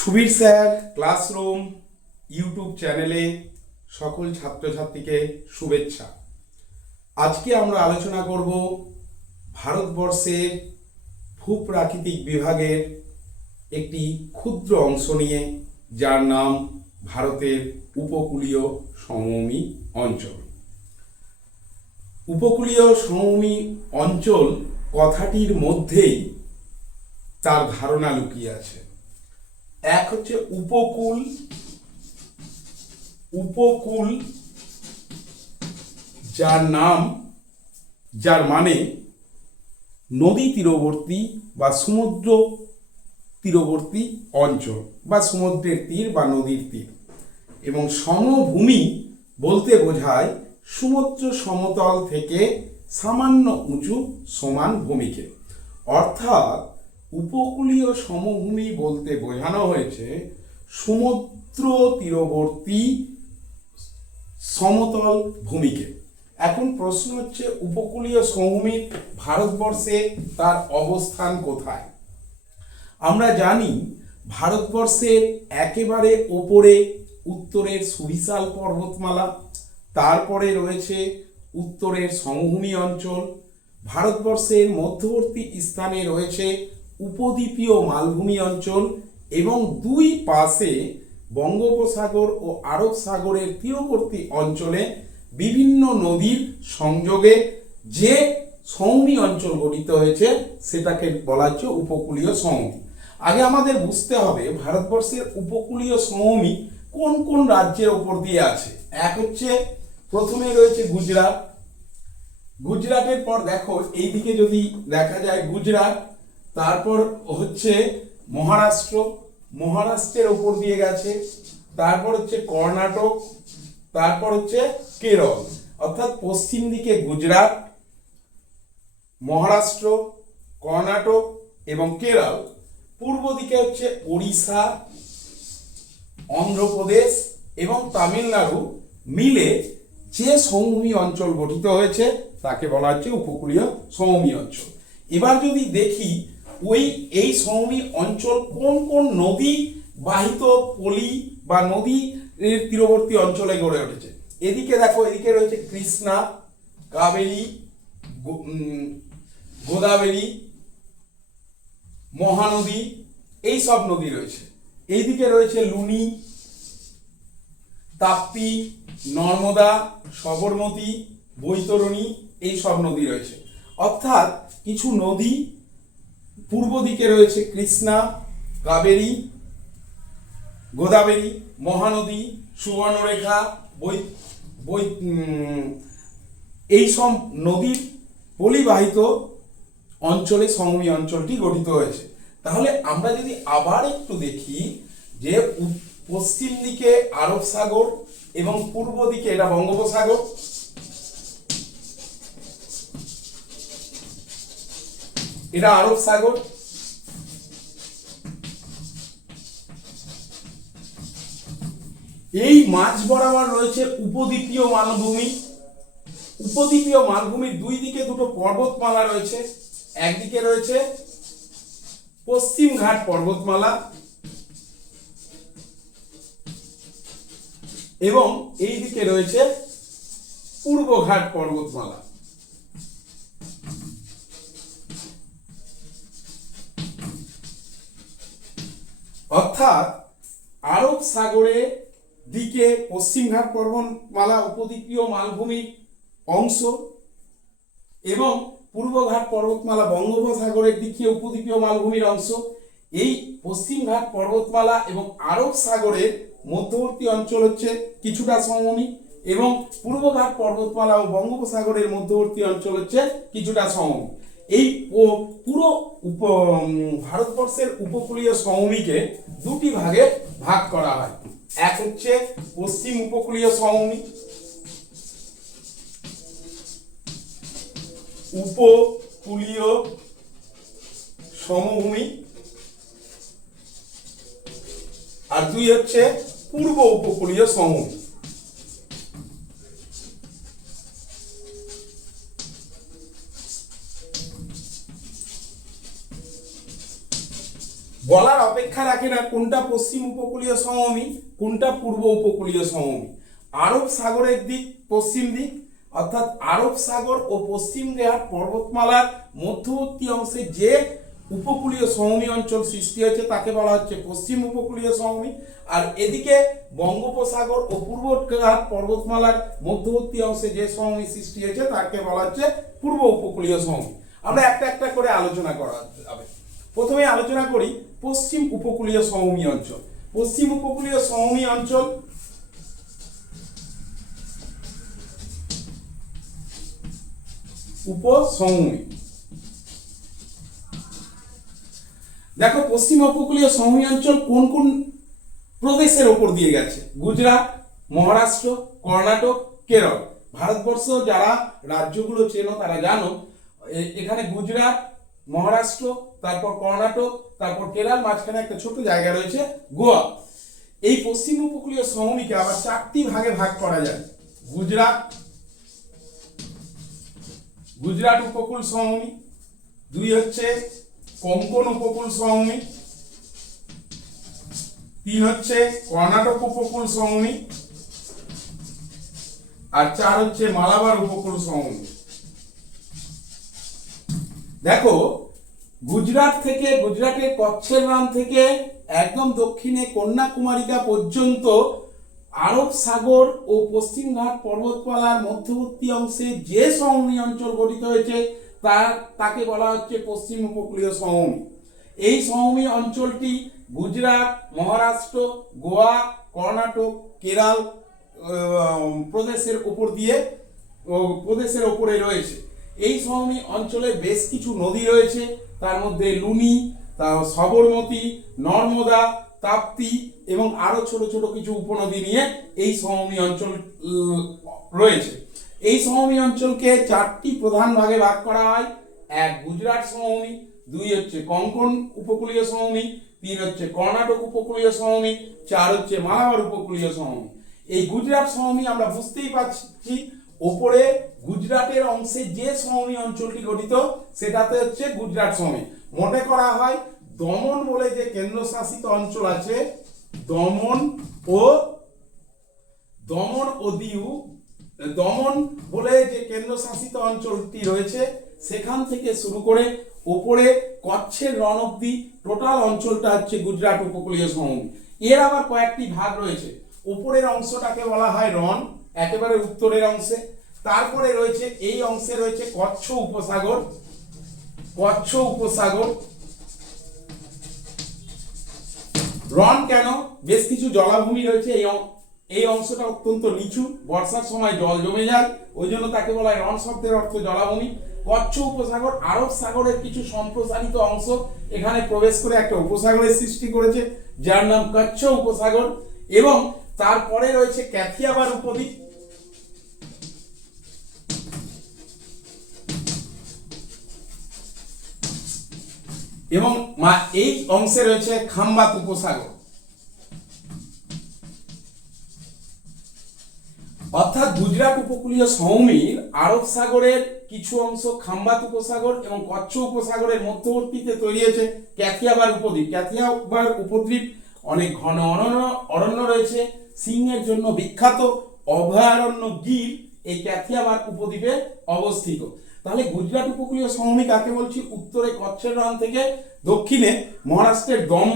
Subir sir, classroom, YouTube চ্যানেলে সকল ছাত্রছাত্রীকে শুভেচ্ছা। আজকে আমরা আলোচনা করব ভারতবর্ষের ভূপ্রাকৃতিক বিভাগের একটি ক্ষুদ্র অংশ নিয়ে, যার নাম ভারতের উপকূলীয় সমভূমি অঞ্চল। উপকূলীয় সমভূমি অঞ্চল কথাটির মধ্যেই তার ধারণা লুকিয়ে আছে। এক হচ্ছে উপকূল উপকূল, যার নাম, যার মানে নদী তীরবর্তী বা সমুদ্র তীরবর্তী অঞ্চল বা সমুদ্রের তীর বা নদীর তীর। এবং সমভূমি বলতে বোঝায় সমুদ্র সমতল থেকে সামান্য উঁচু সমান ভূমিকে। অর্থাৎ উপকূলীয় সমভূমি বলতে বোঝানো হয়েছে সমুদ্র তীরবর্তী সমতল ভূমিকে। এখন প্রশ্ন হচ্ছে, উপকূলীয় সমভূমির ভারতবর্ষে তার অবস্থান কোথায়? আমরা জানি ভারতবর্ষের একেবারে ওপরে উত্তরের সুবিশাল পর্বতমালা, তারপরে রয়েছে উত্তরের সমভূমি অঞ্চল, ভারতবর্ষের মধ্যবর্তী স্থানে রয়েছে উপদ্বীপীয় মালভূমি অঞ্চল এবং দুই পাশে বঙ্গোপসাগর ও আরব সাগরের তীরবর্তী অঞ্চলে বিভিন্ন নদীর সংযোগে যে সৌমি অঞ্চল গঠিত হয়েছে, সেটাকে বলা হচ্ছে উপকূলীয় সমভূমি আগে আমাদের বুঝতে হবে ভারতবর্ষের উপকূলীয় সৌমি কোন কোন রাজ্যের ওপর দিয়ে আছে। এক হচ্ছে, প্রথমে রয়েছে গুজরাট। গুজরাটের পর দেখো, এইদিকে যদি দেখা যায় গুজরাট তারপর হচ্ছে মহারাষ্ট্র, মহারাষ্ট্রের ওপর দিয়ে গেছে, তারপর হচ্ছে কর্ণাটক, তারপর হচ্ছে কেরল। অর্থাৎ পশ্চিম দিকে গুজরাট, মহারাষ্ট্র, কর্ণাটক এবং কেরল। পূর্ব দিকে হচ্ছে ওড়িশা, অন্ধ্রপ্রদেশ এবং তামিলনাড়ু মিলে যে সমভূমি অঞ্চল গঠিত হয়েছে, তাকে বলা হচ্ছে উপকূলীয় সমভূমি অঞ্চল। এবার যদি দেখি ওই, এই সমভূমি অঞ্চল কোন কোন নদী বাহিত পলি বা নদী তীরবর্তী অঞ্চলে গড়ে উঠেছে? এদিকে দেখো, এদিকে রয়েছে কৃষ্ণা, কাবেরী গোদাবরী, মহানদী, এই সব নদী রয়েছে। এইদিকে রয়েছে লুনি তাপ্তি নর্মদা, সবরমতী, বৈতরণী, এই সব নদী রয়েছে। অর্থাৎ কিছু নদী পূর্ব দিকে রয়েছে কৃষ্ণা, কাবেরী, গোদাবরী, মহানদী, সুবর্ণরেখা, বৈ বৈ এই সব নদীর পলিবাহিত অঞ্চলে সমভূমি অঞ্চলটি গঠিত হয়েছে। তাহলে আমরা যদি আবার একটু দেখি যে পশ্চিম দিকে আরব সাগর এবং পূর্ব দিকে এটা বঙ্গোপসাগর এটা আরব সাগর। এই মাঝ বরাবর রয়েছে উপদ্বীপীয় মালভূমি। উপদ্বীপীয় মালভূমির দুই দিকে দুটো পর্বতমালা রয়েছে। একদিকে রয়েছে পশ্চিম ঘাট পর্বতমালা এবং এই দিকে রয়েছে পূর্ব ঘাট পর্বতমালা। অর্থাৎ আরব সাগরের দিকে পশ্চিমঘাট পর্বতমালা উপদ্বীপীয় মালভূমির অংশ এবং পূর্বঘাট পর্বতমালা বঙ্গোপসাগরের দিকে উপদ্বীপীয় মালভূমির অংশ। এই পশ্চিমঘাট পর্বতমালা এবং আরব সাগরের মধ্যবর্তী অঞ্চল হচ্ছে কিছুটা সমভূমি এবং পূর্বঘাট পর্বতমালা ও বঙ্গোপসাগরের মধ্যবর্তী অঞ্চল হচ্ছে কিছুটা সমভূমি। এই ও- পুরো উপ ভারতবর্ষের উপকূলীয় সমভূমিকে দুটি ভাগে ভাগ করা হয়। এক হচ্ছে পশ্চিম উপকূলীয় সমভূমি উপকূলীয় সমভূমি, আর দুই হচ্ছে পূর্ব উপকূলীয় সমভূমি। অপেক্ষা রাখে না কোনটা পশ্চিম উপকূলীয় সমভূমি, কোনটা পূর্ব উপকূলীয় সমভূমি। আরব সাগরের দিক, পশ্চিম দিক, অর্থাৎ আরব সাগর ও পশ্চিম ঘাট পর্বতমালার মধ্যবর্তী অংশে যে উপকূলীয় সমভূমি অঞ্চল সৃষ্টি হয়েছে তাকে বলা হচ্ছে পশ্চিম উপকূলীয় সমভূমি। আর এদিকে বঙ্গোপসাগর ও পূর্ব পর্বতমালার মধ্যবর্তী অংশে যে সমভূমি সৃষ্টি হয়েছে তাকে বলা হচ্ছে পূর্ব উপকূলীয় সমভূমি। আমরা একটা একটা করে আলোচনা করা যাবে প্রথমে আলোচনা করি পশ্চিম উপকূলীয় সমভূমি অঞ্চল। পশ্চিম উপকূলীয় সমভূমি অঞ্চল উপসমভূমি। দেখো, পশ্চিম উপকূলীয় সমভূমি অঞ্চল কোন কোন প্রদেশের ওপর দিয়ে গেছে? গুজরাট, মহারাষ্ট্র, কর্ণাটক, কেরল। ভারতবর্ষ যারা রাজ্যগুলো চেনো তারা জানো এখানে গুজরাট, মহারাষ্ট্র তারপর কর্ণাটক, তারপর কেরল, মাঝখানে একটা ছোট জায়গা রয়েছে গোয়া। এই পশ্চিম উপকূলীয় সমভূমিকে আবার চারটি ভাগে ভাগ করা যায়। গুজরাট গুজরাট উপকূল সমভূমি, দুই হচ্ছে কোঙ্কন উপকূল সমভূমি, তিন হচ্ছে কর্ণাটক উপকূল সমভূমি, আর চার হচ্ছে মালাবার উপকূল সমভূমি। দেখো গুজরাট থেকে, গুজরাটের কচ্ছের রান থেকে একদম দক্ষিণে কন্যাকুমারিকা পর্যন্ত আরব সাগর ও পশ্চিমঘাট পর্বতমালার মধ্যবর্তী অংশে যে সমভূমি অঞ্চল গঠিত হয়েছে, তা, তাকে বলা হচ্ছে পশ্চিম উপকূলীয় সমভূমি। এই সমভূমি অঞ্চলটি গুজরাট, মহারাষ্ট্র, গোয়া, কর্ণাটক, কেরাল প্রদেশের উপর দিয়ে প্রদেশের উপরে রয়েছে। এই সমভূমি অঞ্চলে বেশ কিছু নদী রয়েছে। তার মধ্যে লুনি সবরমতী, নর্মদা, তাপ্তি এবং আরও ছোট ছোট কিছু উপনদী নিয়ে এই সমভূমি অঞ্চল রয়েছে। এই সমভূমি অঞ্চলকে চারটি প্রধান ভাগে ভাগ করা হয়। এক গুজরাট সমভূমি দুই হচ্ছে কঙ্কন উপকূলীয় সমভূমি তিন হচ্ছে কর্ণাটক উপকূলীয় সমভূমি চার হচ্ছে মালাবার উপকূলীয় সমভূমি এই গুজরাট সমভূমি আমরা বুঝতেই পারছি ওপরে গুজরাটের অংশে যে সমভূমি অঞ্চলটি গঠিত, সেটাতে হচ্ছে গুজরাট সমভূমি। মনে করা হয় দমন বলে যে কেন্দ্রশাসিত অঞ্চল আছে, দমন ও দমন ও দিউ, দমন বলে যে কেন্দ্রশাসিত অঞ্চলটি রয়েছে, সেখান থেকে শুরু করে ওপরে কচ্ছের রণ অব্দি টোটাল অঞ্চলটা হচ্ছে গুজরাট উপকূলীয় সমভূমি। এর আবার কয়েকটি ভাগ রয়েছে। ওপরের অংশটাকে বলা হয় রন একেবারে উত্তরের অংশে। তারপরে রয়েছে, এই অংশে রয়েছে কচ্ছ উপসাগর। কচ্ছ উপসাগর। রন কেন? বেশ কিছু জলাভূমি রয়েছে, এই এই অংশটা অত্যন্ত নিচু। বর্ষার সময় জল জমে যায়, ওই জন্য তাকে বলা হয় রন শব্দের অর্থ জলাভূমি। কচ্ছ উপসাগর আরব সাগরের কিছু সম্প্রসারিত অংশ এখানে প্রবেশ করে একটা উপসাগরের সৃষ্টি করেছে, যার নাম কচ্ছ উপসাগর। এবং তারপরে রয়েছে ক্যাথিয়াবার উপদ্বীপ। এবং মা, এই অংশে রয়েছে খাম্বাত উপসাগর অর্থাৎ গুজরাট উপকূলীয় সমভূমির আরব সাগরের কিছু অংশ খাম্বাত উপসাগর এবং কচ্ছ উপসাগরের মধ্যবর্তীতে তৈরি হয়েছে ক্যাথিয়াবার উপদ্বীপ। ক্যাথিয়াবার উপদ্বীপ, অনেক ঘন অরণ্য অরণ্য রয়েছে। সিংহের জন্য বিখ্যাত অভয়ারণ্য গির এই ক্যাথিয়াবার উপদ্বীপে অবস্থিত। তাহলে গুজরাট উপকূলীয় সমভূমি কাকে বলছি? উত্তরে কচ্ছের রণ থেকে দক্ষিণে মহারাষ্ট্রের দম,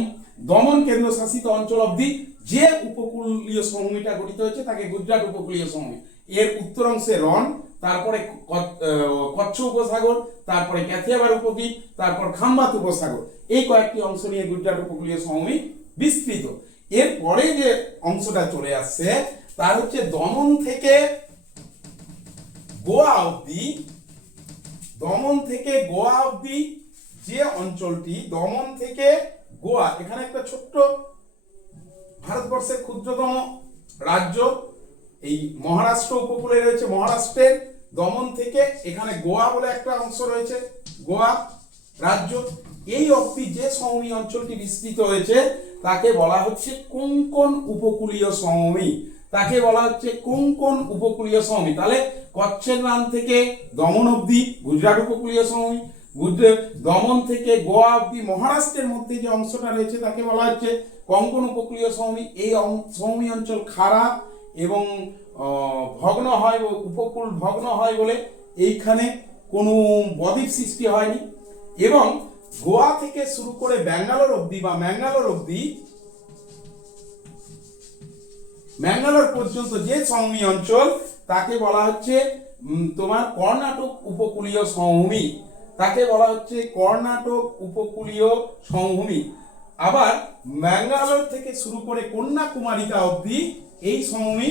দমন কেন্দ্রশাসিত অঞ্চল অবধি যে উপকূলীয় সমভূমিটা গঠিত হয়েছে তাকে গুজরাট উপকূলীয় সমভূমি। এর উত্তর অংশে রন তারপরে কচ্ছ উপসাগর, তারপরে ক্যাথিয়াবার উপদ্বীপ, তারপর খাম্বাত উপসাগর। এই কয়েকটি অংশ নিয়ে গুজরাট উপকূলীয় সমভূমি বিস্তৃত। এর পরে যে অংশটা চলে আসছে, তার হচ্ছে দমন থেকে গোয়া অবধি, দমন থেকে গোয়া অবধি যে অঞ্চলটি, দমন থেকে গোয়া, এখানে একটা ছোট্ট ভারতবর্ষের ক্ষুদ্রতম রাজ্য, এই মহারাষ্ট্র উপকূলে রয়েছে মহারাষ্ট্রের, দমন থেকে এখানে গোয়া বলে একটা অংশ রয়েছে, গোয়া রাজ্য। এই অবধি যে সমভূমি অঞ্চলটি বিস্তৃত হয়েছে তাকে বলা হচ্ছে কোঙ্কন উপকূলীয় সমভূমি? তাকে বলা হচ্ছে কোঙ্কন উপকূলীয় সমভূমি? তাহলে কচ্ছের রান থেকে দমন অবধি গুজরাট উপকূলীয় গুজরাট দমন থেকে গোয়া অব্দি মহারাষ্ট্রের মধ্যে যে অংশটা রয়েছে তাকে বলা হচ্ছে কঙ্কন উপকূলীয় সমভূমি? এই সমভূমি অঞ্চল খাড়া এবং ভগ্ন হয় উপকূল ভগ্ন হয় বলে এইখানে কোনো বদ্বীপ সৃষ্টি হয়নি। এবং গোয়া থেকে শুরু করে ব্যাঙ্গালোর অবধি বা ম্যাঙ্গালোর অবধি, ম্যাঙ্গালোর পর্যন্ত যে সমভূমি অঞ্চল, তাকে বলা হচ্ছে তোমার কর্ণাটক উপকূলীয় সমভূমি তাকে বলা হচ্ছে কর্ণাটক উপকূলীয় সমভূমি আবার ম্যাঙ্গালোর থেকে শুরু করে কন্যাকুমারিকা অবধি এই সমভূমি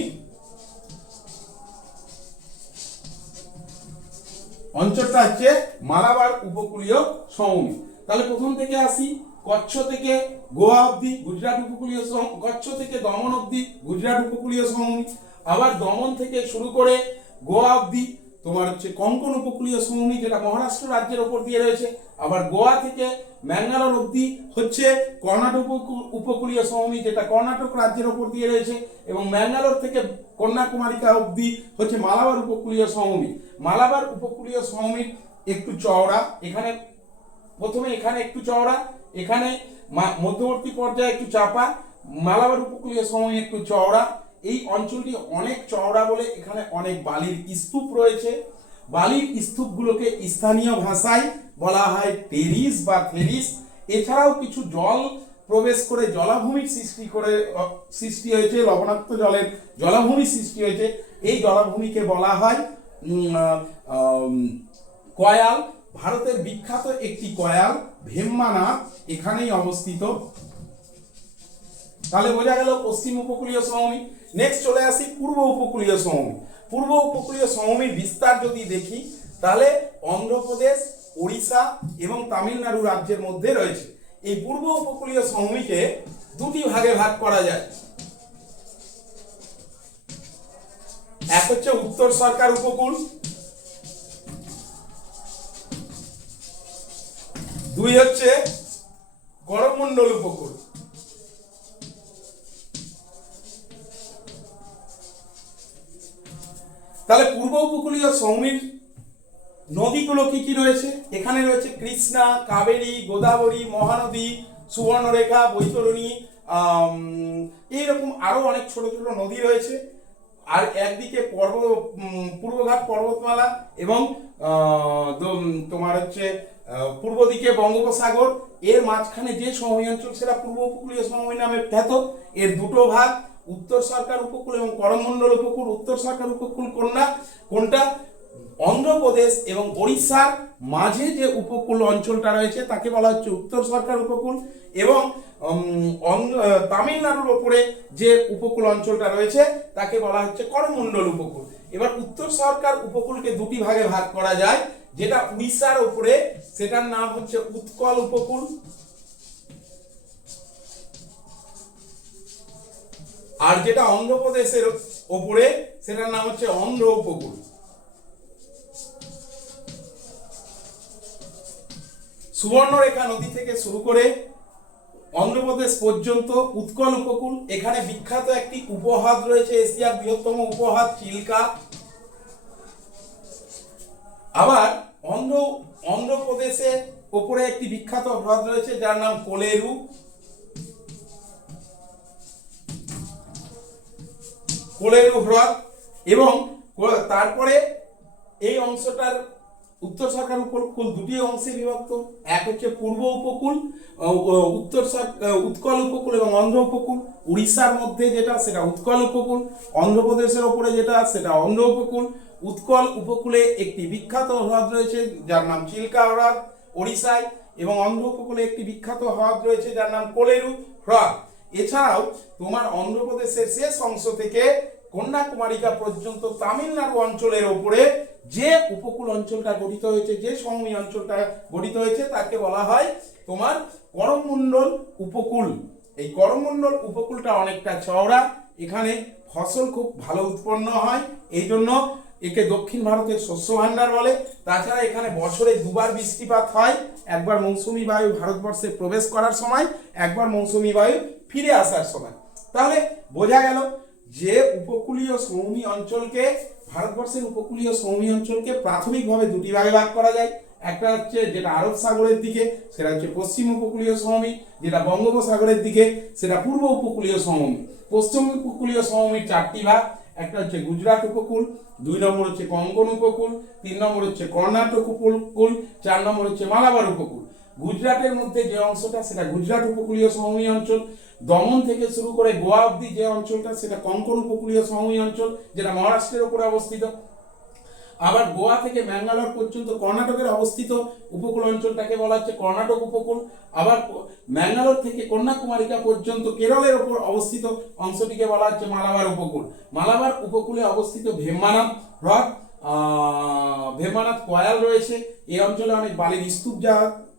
অঞ্চলটা হচ্ছে মালাবার উপকূলীয় সমভূমি তাহলে প্রথম থেকে আসি, কচ্ছ থেকে গোয়া অবধি গুজরাট উপকূলীয় কচ্ছ থেকে দমন অবধি গুজরাট উপকূলীয় সমভূমি। আবার দমন থেকে শুরু করে গোয়া অবধি তোমার হচ্ছে কঙ্কন উপকূলীয় সমভূমি, যেটা মহারাষ্ট্র রাজ্যের ওপর দিয়ে রয়েছে। আবার গোয়া থেকে ম্যাঙ্গালোর অবধি হচ্ছে কর্ণাটক উপকূ- উপকূলীয় সমভূমি, যেটা কর্ণাটক রাজ্যের ওপর দিয়ে রয়েছে। এবং ম্যাঙ্গালোর থেকে কন্যাকুমারিকা অবধি হচ্ছে মালাবার উপকূলীয় সমভূমি। মালাবার উপকূলীয় সমভূমির একটু চওড়া, এখানে প্রথমে এখানে একটু চওড়া, এখানে মধ্যবর্তী পর্যায়ে একটু চাপা, মালাবার উপকূলীয় সময় একটু চওড়া। এই অঞ্চলটি অনেক চওড়া বলে এখানে অনেক বালির স্তূপ রয়েছে। বালির স্তূপগুলোকে স্থানীয় ভাষায় বলা হয় টেরিস বা থেরিস এছাড়াও কিছু জল প্রবেশ করে জলাভূমির সৃষ্টি করে সৃষ্টি হয়েছে, লবণাক্ত জলের জলাভূমি সৃষ্টি হয়েছে। এই জলাভূমিকে বলা হয় কয়াল ভারতের বিখ্যাত একটি কয়াল, ভেম্মানাথ, এখানেই অবস্থিত। তাহলে বোঝা গেল পশ্চিম উপকূলীয় সমভূমি। নেক্সট চলে আসি পূর্ব উপকূলীয় সমভূমি। পূর্ব উপকূলীয় সমভূমির বিস্তার যদি দেখি, তাহলে অন্ধ্রপ্রদেশ, ওড়িশা এবং তামিলনাড়ু রাজ্যের মধ্যে রয়েছে। এই পূর্ব উপকূলীয় সমভূমিকে দুটি ভাগে ভাগ করা যায়। এক হচ্ছে উত্তর সরকার উপকূল দুই হচ্ছে করমণ্ডল উপকূল। তাহলে পূর্ব উপকূলীয় সমভূমির নদীগুলো কি কি রয়েছে? এখানে রয়েছে কৃষ্ণা, কাবেরী, গোদাবরী, মহানদী, সুবর্ণরেখা, বৈতরণী এইরকম আরও অনেক ছোট ছোট নদী রয়েছে। আর একদিকে পর্ব পূর্বঘাট পর্বতমালা এবং তোমার হচ্ছে পূর্ব দিকে বঙ্গোপসাগর, এর মাঝখানে যে সমভূমি অঞ্চল সেটা পূর্ব উপকূলীয় সমভূমি নামে খ্যাত। এর দুটো ভাগ, উত্তর সরকার উপকূল এবং করমণ্ডল উপকূল, উত্তর সরকার উপকূল কোনটা? কোনটা? অন্ধ্রপ্রদেশ এবং ওড়িশার মাঝে যে উপকূল অঞ্চলটা রয়েছে, তাকে বলা হচ্ছে উত্তর সরকার উপকূল এবং তামিলনাড়ুর ওপরে যে উপকূল অঞ্চলটা রয়েছে, তাকে বলা হচ্ছে করমণ্ডল উপকূল। এবার উত্তর সরকার উপকূলকে দুটি ভাগে ভাগ করা যায়। যেটা উড়িষ্যার উপরে, সেটার নাম হচ্ছে উৎকল উপকূল। আর যেটা অন্ধ্রপ্রদেশের ওপরে সেটার নাম হচ্ছে অন্ধ্র উপকূল। সুবর্ণরেখা নদী থেকে শুরু করে অন্ধ্রপ্রদেশ পর্যন্ত উৎকল উপকূল। এখানে বিখ্যাত একটি উপহ্রদ রয়েছে, এশিয়ার বৃহত্তম উপহ্রদ চিল্কা। আবার অন্ধ্র অন্ধ্রপ্রদেশের ওপরে একটি বিখ্যাত হ্রদ রয়েছে, যার নাম কোলেরু। কোলেরু হ্রদ এবং তারপরে এই অংশটার উত্তর সরকার উপকূল দুটি অংশে বিভক্ত, এক হচ্ছে পূর্ব উপকূল উত্তর উৎকল উপকূল এবং অন্ধ্র উপকূল। উড়িষ্যার মধ্যে যেটা, সেটা উৎকল উপকূল, অন্ধ্রপ্রদেশের ওপরে যেটা, সেটা অন্ধ্র উপকূল। উৎকল উপকূলে একটি বিখ্যাত হ্রদ রয়েছে, যার নাম চিল্কা হ্রদ, ওড়িশায়, এবং অন্ধ্র উপকূলে একটি বিখ্যাত হ্রদ রয়েছে, যার নাম কোলেরু হ্রদ। এছাড়াও তোমার অন্ধ্রপ্রদেশের শেষ অংশ থেকে কন্যাকুমারিকা পর্যন্ত তামিলনাড়ু অঞ্চলের ওপরে যে উপকূল অঞ্চলটা গঠিত হয়েছে, যে সমভূমি অঞ্চলটা গঠিত হয়েছে, তাকে বলা হয় তোমার করমমণ্ডল উপকূল। এই করমমণ্ডল উপকূলটা অনেকটা চওড়া, এখানে ফসল খুব ভালো উৎপন্ন হয় এই জন্য একে দক্ষিণ ভারতের শস্য ভাণ্ডার বলে। তাছাড়া এখানে বছরে দুবার বৃষ্টিপাত হয়। একবার মৌসুমি বায়ু ভারতবর্ষে প্রবেশ করার সময়, একবার মৌসুমি বায়ু ফিরে আসার সময়। তাহলে বোঝা গেল যে উপকূলীয় সমভূমি অঞ্চলকে, ভারতবর্ষের উপকূলীয় সমভূমি অঞ্চলকে প্রাথমিকভাবে দুটি ভাগে ভাগ করা যায়। একটা হচ্ছে যেটা আরব সাগরের দিকে, সেটা হচ্ছে পশ্চিম উপকূলীয় সমভূমি যেটা বঙ্গোপসাগরের দিকে, সেটা পূর্ব উপকূলীয় সমভূমি পশ্চিম উপকূলীয় সমভূমির চারটি ভাগ। একটা হচ্ছে গুজরাট উপকূল, দুই নম্বর হচ্ছে কঙ্কন উপকূল, তিন নম্বর হচ্ছে কর্ণাটক উপকূল, চার নম্বর হচ্ছে মালাবার উপকূল। গুজরাটের মধ্যে যে অংশটা, সেটা গুজরাট উপকূলীয় সমভূমি অঞ্চল, দমন থেকে শুরু করে গোয়া অবধি যে অঞ্চলটা, সেটা কঙ্কন উপকূলীয় সমভূমি অঞ্চল, যেটা মহারাষ্ট্রের উপরে অবস্থিত। আবার গোয়া থেকে ম্যাঙ্গালোর পর্যন্ত কর্ণাটকের অবস্থিত উপকূল অঞ্চলটাকে বলা হচ্ছে কর্ণাটক উপকূল। আবার ম্যাঙ্গালোর থেকে কন্যাকুমারিকা পর্যন্ত কেরলের ওপর অবস্থিত অংশটিকে বলা হচ্ছে মালাবার উপকূল। মালাবার উপকূলে অবস্থিত ভেম্বানাথ হ্রদ আহ, ভেম্বানাথ কয়াল রয়েছে। এই অঞ্চলে অনেক বালির স্তূপ যা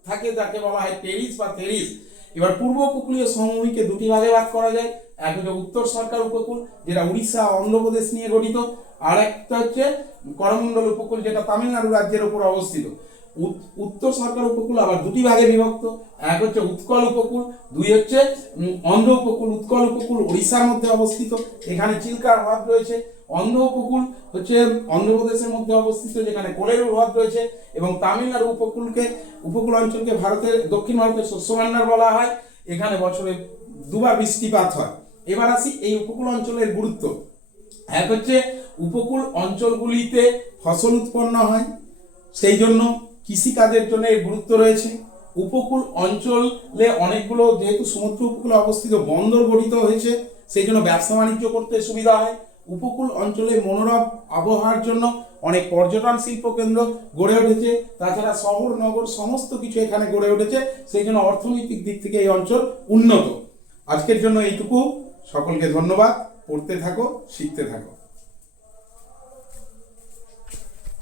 থাকে যাকে বলা হয় টেরিস বা তেরিস এবার পূর্ব উপকূলীয় সমভূমিকে দুটি ভাগে ভাগ করা যায়। এক হচ্ছে উত্তর সরকার উপকূল যেটা উড়িষ্যা অন্ধ্রপ্রদেশ নিয়ে গঠিত। আর একটা হচ্ছে করমণ্ডল উপকূল, যেটা তামিলনাড়ু রাজ্যের উপর অবস্থিত। উত্তর সরকার উপকূল আবার দুটি ভাগে বিভক্ত। এক হচ্ছে উৎকল উপকূল, দুই হচ্ছে অন্ধ্র উপকূল, উৎকল উপকূল উড়িষ্যার মধ্যে অবস্থিত। এখানে চিল্কা হ্রদ রয়েছে। অন্ধ্র উপকূল হচ্ছে অন্ধ্রপ্রদেশের মধ্যে অবস্থিত, যেখানে কোলেরু হ্রদ রয়েছে এবং তামিলনাড়ু উপকূলকে, উপকূল অঞ্চলকে ভারতের, দক্ষিণ ভারতের শস্য ভাণ্ডার বলা হয়। এখানে বছরে দুবার বৃষ্টিপাত হয়। এবার আসি এই উপকূল অঞ্চলের গুরুত্ব। এক হচ্ছে উপকূল অঞ্চলগুলিতে ফসল উৎপন্ন হয়। সেই জন্য কৃষিকাজের জন্য এর গুরুত্ব রয়েছে। উপকূল অঞ্চলে অনেকগুলো যেহেতু সমুদ্র উপকূলে অবস্থিত বন্দর গঠিত হয়েছে, সেই জন্য ব্যবসা বাণিজ্য করতে সুবিধা হয়। উপকূল অঞ্চলে মনোরম আবহাওয়ার জন্য অনেক পর্যটন শিল্প কেন্দ্র গড়ে উঠেছে। তাছাড়া শহর, নগর সমস্ত কিছু এখানে গড়ে উঠেছে। সেই জন্য অর্থনৈতিক দিক থেকে এই অঞ্চল উন্নত। আজকের জন্য এইটুকু। সকলকে ধন্যবাদ। পড়তে থাকো, শিখতে থাকো।